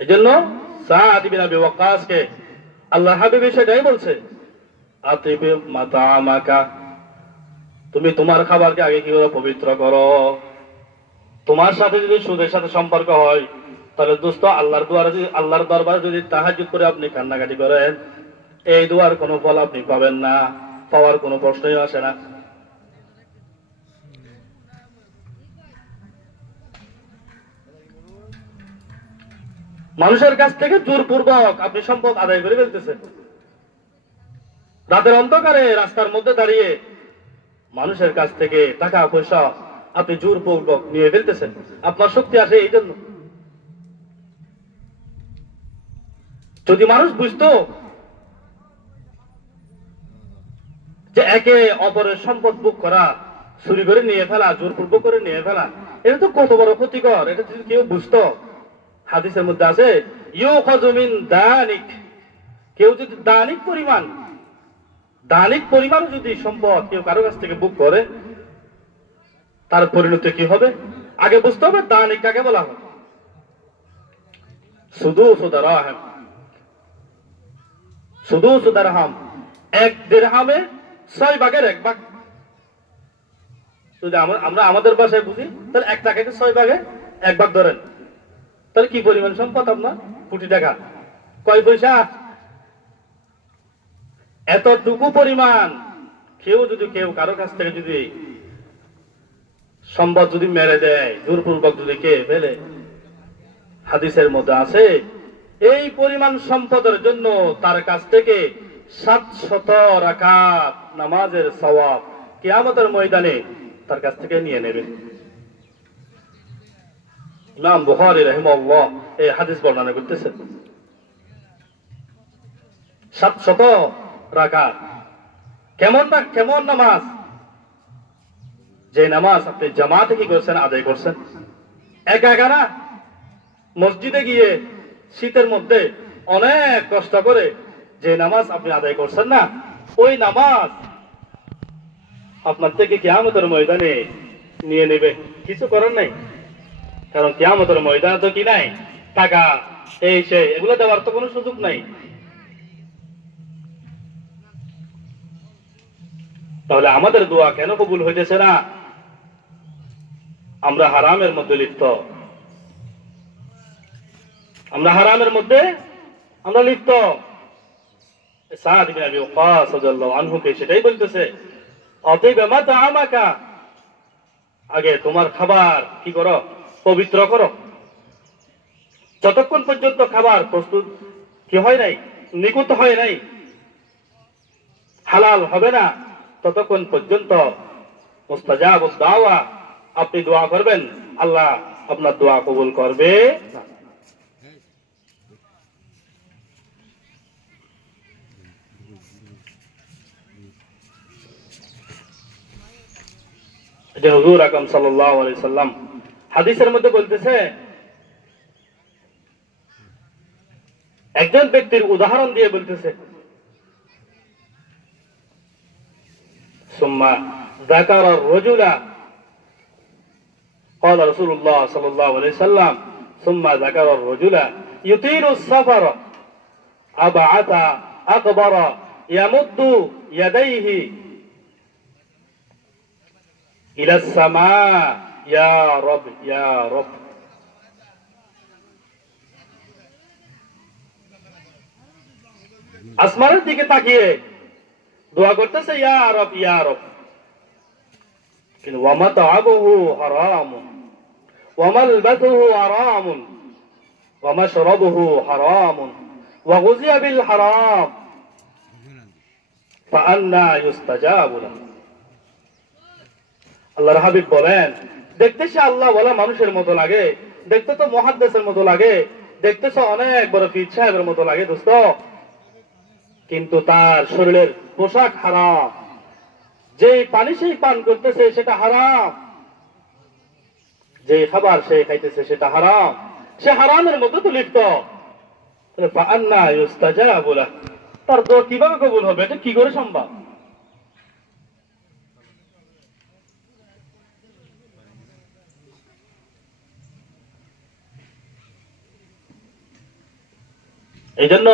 এই জন্য সাদ আল্লাহ হাবিব সেটাই বলছে, আতিবে মাতা আমাকা তুমি তোমার খাবারকে আগে কীভাবে পবিত্র করো? তোমার সাথে যদি সুদের সাথে সম্পর্ক হয়, তাহলে দোস্ত আল্লাহর দুয়ারে যদি আল্লাহর দরবারে যদি তাহাজুদ করে আপনি কান্নাকাটি করেন, এই দুয়ার কোনো ফল আপনি পাবেন না, পাওয়ার কোনো প্রশ্নই আসে না। মানুষের কাছ থেকে জোরপূর্বক আপনি সম্পদ আদায় করে ফেলতেছেন। রাতের অন্ধকারে রাস্তার মধ্যে দাঁড়িয়ে মানুষের কাছ থেকে টাকা পয়সা আপনি জোরপূর্বক নিয়ে ফেলতেছেন। আপনার শক্তি আসে এই জন্য। যদি মানুষ বুঝতো যে একে অপরের সম্পদ বুক করা, চুরি করে নিয়ে ফেলা, জোরপূর্বক করে নিয়ে ফেলা, এটা তো কত বড় ক্ষতিকর, এটা যদি কেউ বুঝতো। হাদিসের মধ্যে আছে ইউ খজমিন দানিক। কেউ যদি দানিক পরিমাণ দানিক পরিমাণ যদি সম্পদ কেউ কারও কাছ থেকে বুক করে, তার পরিণতি কি হবে? আগে বুঝতে হবে, দানিক কাকে বলা হয়? শুধু সুদারাহাম। শুধু সুদারহাম। এক দেড়হামে ছয় ভাগের এক ভাগ। যদি আমরা আমরা আমাদের বাসায় বুঝি, তাহলে এক টাকাকে ছয় ভাগে এক ভাগ ধরেন। তাহলে কি পরিমাণ সম্পদ আপনার? কোটি টাকা। কয় পয়সা? এতটুকু পরিমাণ। কেউ যদি, কেউ কারও কাছ থেকে যদি সম্পদ যদি মেরে দেয়, জোরপূর্বক যদি কে ফেলে, হাদিসের মধ্যে আছে, এই পরিমাণ সম্পদের জন্য তার কাছ থেকে সাত শত রাকাত নামাজের সওয়াব কিয়ামতের ময়দানে তার কাছ থেকে নিয়ে নেবেন ইমাম বুখারী রাহিমাহুল্লাহ এই হাদিস বর্ণনা করতেছেন সাতশত রাকাত। কেমন না, কেমন নামাজ? যে নামাজ আপনি জামাতে কি করছেন, আদায় করছেন? একা একা না? মসজিদে গিয়ে শীতের মধ্যে অনেক কষ্ট করে যে নামাজ আপনি আদায় করছেন না, ওই নামাজ আপনার থেকে কেয়ামতের ময়দানে নিয়ে নেবে। কিছু করার নাই? কারণ কেয়ামতের ময়দানে তো কি নাই? টাকা, এই, সেই, এগুলো দেওয়ার তো কোনো সুযোগ নাই। তাহলে আমাদের দোয়া কেন কবুল হইতেছে না? আমরা হারামের মধ্যে লিপ্ত। আমরা হারামের মধ্যে আমরা লিপ্ত। সেটাই বলতেছে অতএব মাতা আমাকা আগে, তোমার খাবার কি করো? পবিত্র করো। যতক্ষণ পর্যন্ত খাবার প্রস্তুত কি হয় নাই নিকুত হয় নাই, হালাল হবে না, ততক্ষণ পর্যন্ত আপনি দোয়া করবেন, আল্লাহ আপনার দোয়া কবুল করবে। হুজুর আকম সাল্লাম হাদিসের মধ্যে বলতেছে একজন ব্যক্তির উদাহরণ দিয়ে বলতেছে ثم ذكر الرجل قال رسول الله صلى الله عليه وسلم ثم ذكر الرجل يطيل السفر أبعث أكبر يمد يديه إلى السماء يا رب يا رب আসমানের দিকে তাকিয়ে দোয়া করতেছে ইয়া রব ইয়া রব কিন্তু ওয়ামা তাআবুহু হারামুন ওয়ামালবাসুহু হারামুন ওয়ামাশরাবুহু হারামুন ওয়াগুযিয়া বিল হারাম ফাআন্না ইউস্তাজাবু লাহু আল্লাহর হাবিব বলেন দেখতে সে আল্লাহ বলা মানুষের মতো লাগে, দেখতে তো মহাদ্দেশের মতো লাগে, দেখতে সে অনেক বড় পীর সাহেবের মতো লাগে দোস্ত। কিন্তু তার শরীরের পোশাক হারাম। যে পানি সেই পান করতেছে সেটা হারাম। যে খাবার সে খাইতেছে সেটা হারাম। সে হারামের মধ্যে তো লিপ্ত। তার দোয়া কীভাবে কবুল হবে? এটা কি করে সম্ভব? এই জন্য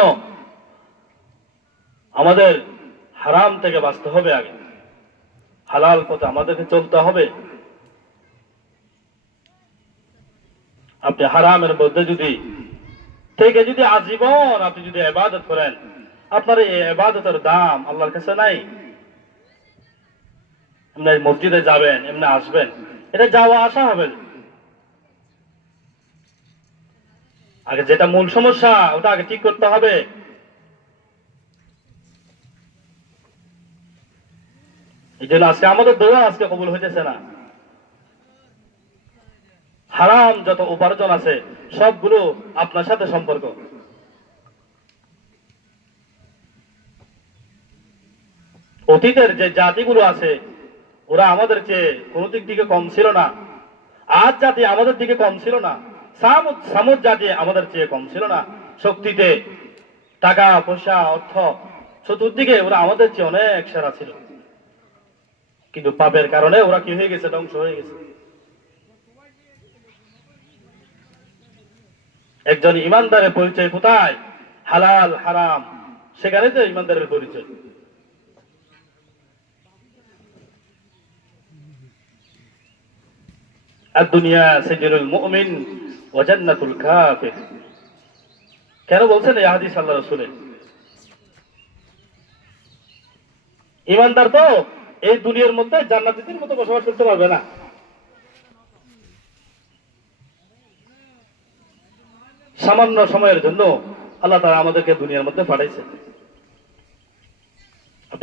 আমাদের হারাম থেকে বাঁচতে হবে আগে। হালাল পথে আমাদেরকে চলতে হবে। আপনি হারামের মধ্যে যদি থেকে যদি আজীবন আপনি যদি এবাদত করেন, আপনার এই এবাদতের দাম আল্লাহর কাছে নাই। এমনি মসজিদে যাবেন, এমনি আসবেন, এটা যাওয়া আসা হবে আগে যেটা মূল সমস্যা, ওটা আগে ঠিক করতে হবে। এই জন্য আজকে আমাদের দোয়া আজকে কবুল হইতেছে না। হারাম যত উপার্জন আছে, সবগুলো আপনার সাথে সম্পর্ক। অতীতের যে জাতিগুলো আছে, ওরা আমাদের চেয়ে কোনো দিক দিকে কম ছিল না। আজ জাতি আমাদের দিকে কম ছিল না। সামুদ সামুদ জাতি আমাদের চেয়ে কম ছিল না। শক্তিতে টাকা, পয়সা, অর্থ, চতুর্দিকে ওরা আমাদের চেয়ে অনেক সেরা ছিল। কিন্তু পাপের কারণে ওরা কি হয়ে গেছে? ধ্বংস হয়ে গেছে। একজন ইমানদারের পরিচয় কোথায়? হালাল, হারাম, সেখানে তো ইমানদারের পরিচয়। দুনিয়া সেজরুল মুমিন ও জান্নাতুল কাফির। কেন বলছেন এই হাদিস আল্লাহ রাসূলের? ইমানদার তো এই দুনিয়ার মধ্যে জান্নাতীদের মতো বসবাস করতে পারবে না। সামান্য সময়ের জন্য আল্লাহ তারা আমাদেরকে দুনিয়ার মধ্যে পাঠাইছে।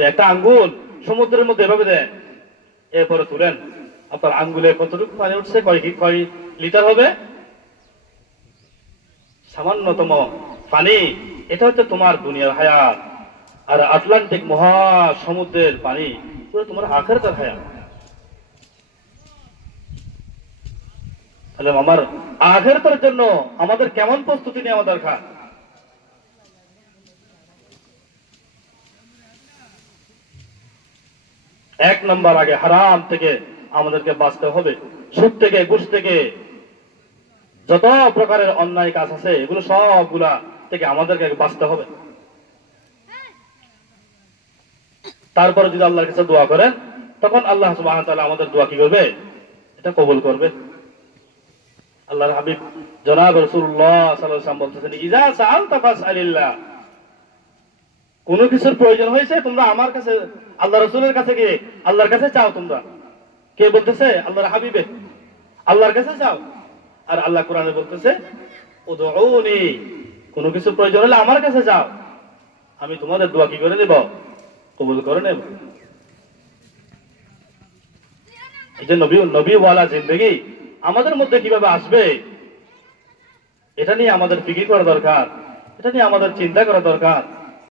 একটা আঙ্গুল সমুদ্রের মধ্যে এভাবে দেন, এরপরে তুলেন। আপনার আঙ্গুলে কতটুকু পানি উঠছে? কয় কয় লিটার হবে? সামান্যতম পানি। এটা হচ্ছে তোমার দুনিয়ার হায়াত। আর আটলান্টিক মহা সমুদ্রের পানি। পুরো তোমার আখেরকার হায়াত। তাহলে আমার আখেরতার জন্য আমাদের কেমন প্রস্তুতি নেওয়া দরকার? এক নম্বর আগে হারাম থেকে আমাদেরকে বাঁচতে হবে। সুদ থেকে, ঘুষ থেকে, যত প্রকারের অন্যায় কাজ আছে, এগুলো সবগুলা থেকে আমাদেরকে বাঁচতে হবে। তারপরে যদি আল্লাহর কাছে দোয়া করেন, তখন আল্লাহ সুবাহ আমাদের দোয়া কি করবে? এটা কবুল করবে। আল্লাহর হাবিব জনাব সাল্লাল্লাহু বলতেছেন ইজা সাআলতা ফাসআলিল্লাহ। কোন কিছুর প্রয়োজন হয়েছে, তোমরা আমার কাছে, আল্লাহ রসুলের কাছে গিয়ে আল্লাহর কাছে চাও তোমরা। কে বলতেছে? আল্লাহর হাবিবে। আল্লাহর কাছে চাও আর আল্লাহ কোরআনে বলতেছে, উদউনি, কোনো কিছু প্রয়োজন হলে আমার কাছে যাও। আমি তোমাদের দোয়া কি করে নেব? কবুল করে নেব। এই যে নবী, নবীওয়ালা জিন্দগি, আমাদের মধ্যে কীভাবে আসবে? এটা নিয়ে আমাদের ফিকির করা দরকার। এটা নিয়ে আমাদের চিন্তা করা দরকার।